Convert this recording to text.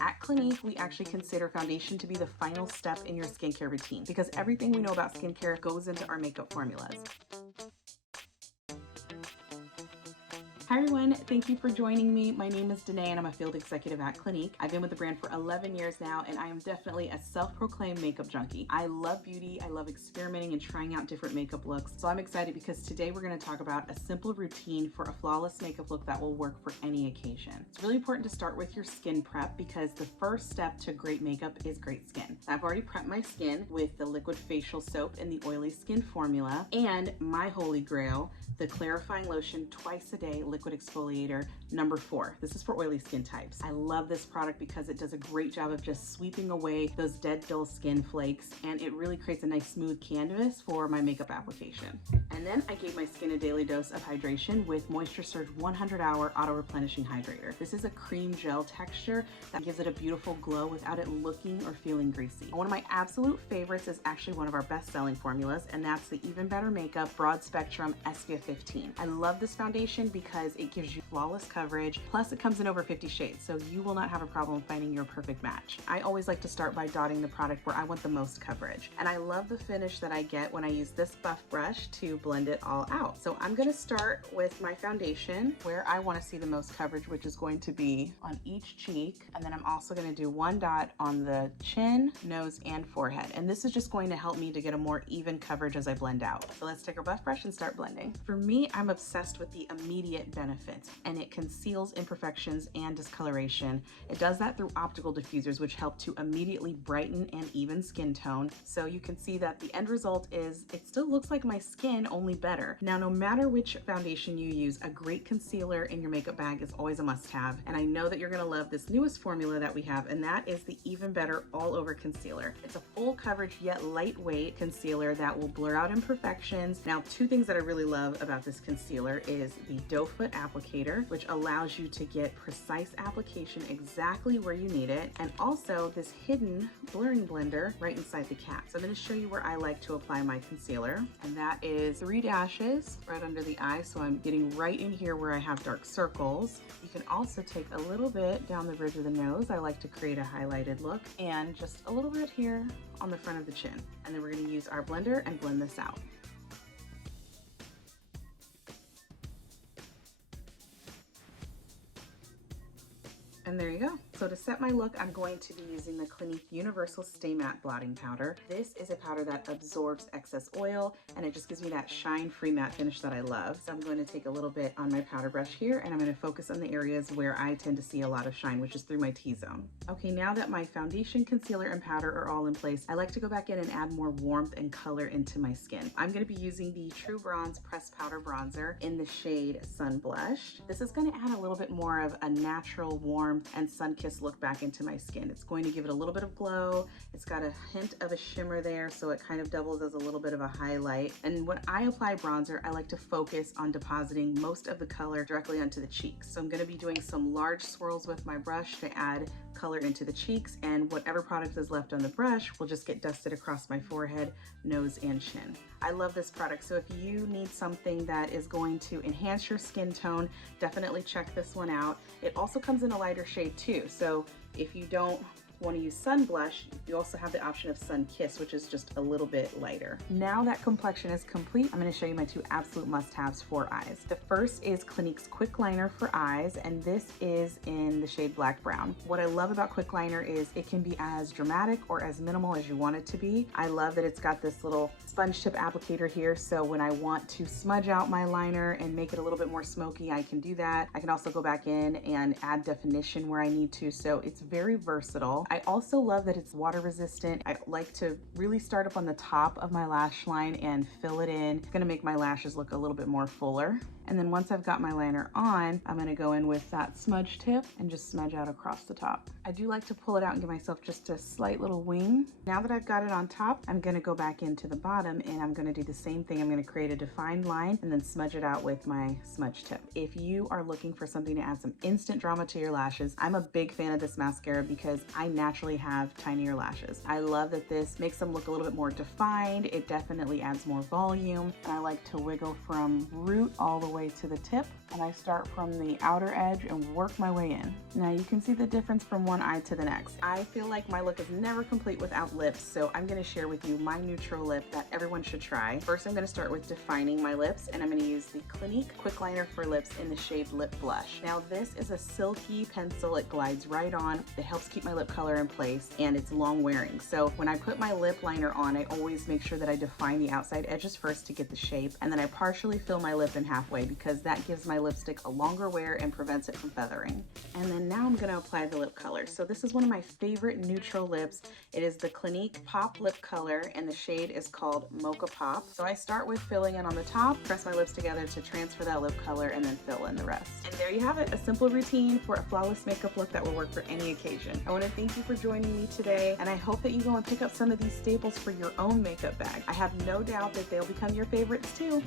At Clinique, we actually consider foundation to be the final step in your skincare routine because everything we know about skincare goes into our makeup formulas. Hi everyone, thank you for joining me. My name is Danae and I'm a field executive at Clinique. I've been with the brand for 11 years now and I am definitely a self-proclaimed makeup junkie. I love beauty, I love experimenting and trying out different makeup looks. So I'm excited because today we're going to talk about a simple routine for a flawless makeup look that will work for any occasion. It's really important to start with your skin prep because the first step to great makeup is great skin. I've already prepped my skin with the liquid facial soap in the oily skin formula and my holy grail, the clarifying lotion twice a day liquid exfoliator number 4. This is for oily skin types. I love this product because it does a great job of just sweeping away those dead dull skin flakes and it really creates a nice smooth canvas for my makeup application. And then I gave my skin a daily dose of hydration with Moisture Surge 100-hour auto replenishing hydrator. This is a cream gel texture that gives it a beautiful glow without it looking or feeling greasy. One of my absolute favorites is actually one of our best-selling formulas, and that's the Even Better Makeup Broad Spectrum SPF 15. I love this foundation because it gives you flawless coverage, plus it comes in over 50 shades, so you will not have a problem finding your perfect match. I always like to start by dotting the product where I want the most coverage, and I love the finish that I get when I use this buff brush to blend it all out. So I'm going to start with my foundation where I want to see the most coverage, which is going to be on each cheek, and then I'm also going to do one dot on the chin, nose, and forehead, and this is just going to help me to get a more even coverage as I blend out. So let's take our buff brush and start blending. For me, I'm obsessed with the immediate benefits, and it conceals imperfections and discoloration. It does that through optical diffusers, which help to immediately brighten and even skin tone. So you can see that the end result is it still looks like my skin, only better. Now, no matter which foundation you use, a great concealer in your makeup bag is always a must-have. And I know that you're gonna love this newest formula that we have, and that is the Even Better All Over Concealer. It's a full coverage yet lightweight concealer that will blur out imperfections. Now, two things that I really love about this concealer is the doe foot applicator, which allows you to get precise application exactly where you need it, and also this hidden blurring blender right inside the cap. So I'm going to show you where I like to apply my concealer, and that is 3 dashes right under the eye, so I'm getting right in here where I have dark circles. You can also take a little bit down the bridge of the nose. I like to create a highlighted look, and just a little bit here on the front of the chin. And then we're going to use our blender and blend this out. And there you go. So to set my look, I'm going to be using the Clinique Universal Stay Matte Blotting Powder. This is a powder that absorbs excess oil and it just gives me that shine-free matte finish that I love. So I'm going to take a little bit on my powder brush here and I'm going to focus on the areas where I tend to see a lot of shine, which is through my T-zone. Okay, now that my foundation, concealer, and powder are all in place, I like to go back in and add more warmth and color into my skin. I'm going to be using the True Bronze Pressed Powder Bronzer in the shade Sun Blush. This is going to add a little bit more of a natural warmth and sun-kissed look back into my skin. It's going to give it a little bit of glow. It's got a hint of a shimmer there, so it kind of doubles as a little bit of a highlight. And when I apply bronzer, I like to focus on depositing most of the color directly onto the cheeks. So I'm going to be doing some large swirls with my brush to add color into the cheeks, and whatever product is left on the brush will just get dusted across my forehead, nose, and chin. I love this product, so if you need something that is going to enhance your skin tone, definitely check this one out. It also comes in a lighter shade too, so if you don't want to use Sun Blush, you also have the option of Sun Kiss, which is just a little bit lighter. Now that complexion is complete, I'm going to show you my 2 absolute must-haves for eyes. The first is Clinique's Quick Liner for eyes, and this is in the shade Black Brown. What I love about Quick Liner is it can be as dramatic or as minimal as you want it to be. I love that it's got this little sponge tip applicator here, so when I want to smudge out my liner and make it a little bit more smoky, I can do that. I can also go back in and add definition where I need to, so it's very versatile. I also love that it's water resistant. I like to really start up on the top of my lash line and fill it in. It's gonna make my lashes look a little bit more fuller. And then once I've got my liner on, I'm gonna go in with that smudge tip and just smudge out across the top. I do like to pull it out and give myself just a slight little wing. Now that I've got it on top, I'm gonna go back into the bottom and I'm gonna do the same thing. I'm gonna create a defined line and then smudge it out with my smudge tip. If you are looking for something to add some instant drama to your lashes, I'm a big fan of this mascara because I naturally have tinier lashes. I love that this makes them look a little bit more defined. It definitely adds more volume, and I like to wiggle from root all the way to the tip, and I start from the outer edge and work my way in. Now you can see the difference from one eye to the next. I feel like my look is never complete without lips, so I'm going to share with you my neutral lip that everyone should try. First, I'm going to start with defining my lips, and I'm going to use the Clinique Quick Liner for Lips in the shade Lip Blush. Now this is a silky pencil. It glides right on. It helps keep my lip color in place, and it's long wearing. So when I put my lip liner on, I always make sure that I define the outside edges first to get the shape, and then I partially fill my lip in halfway because that gives my lipstick a longer wear and prevents it from feathering. And then now I'm going to apply the lip color. So this is one of my favorite neutral lips. It is the Clinique Pop Lip Color, and the shade is called Mocha Pop. So I start with filling in on the top, press my lips together to transfer that lip color, and then fill in the rest. And there you have it, a simple routine for a flawless makeup look that will work for any occasion. I want to thank you for joining me today, and I hope that you go and pick up some of these staples for your own makeup bag. I have no doubt that they'll become your favorites too.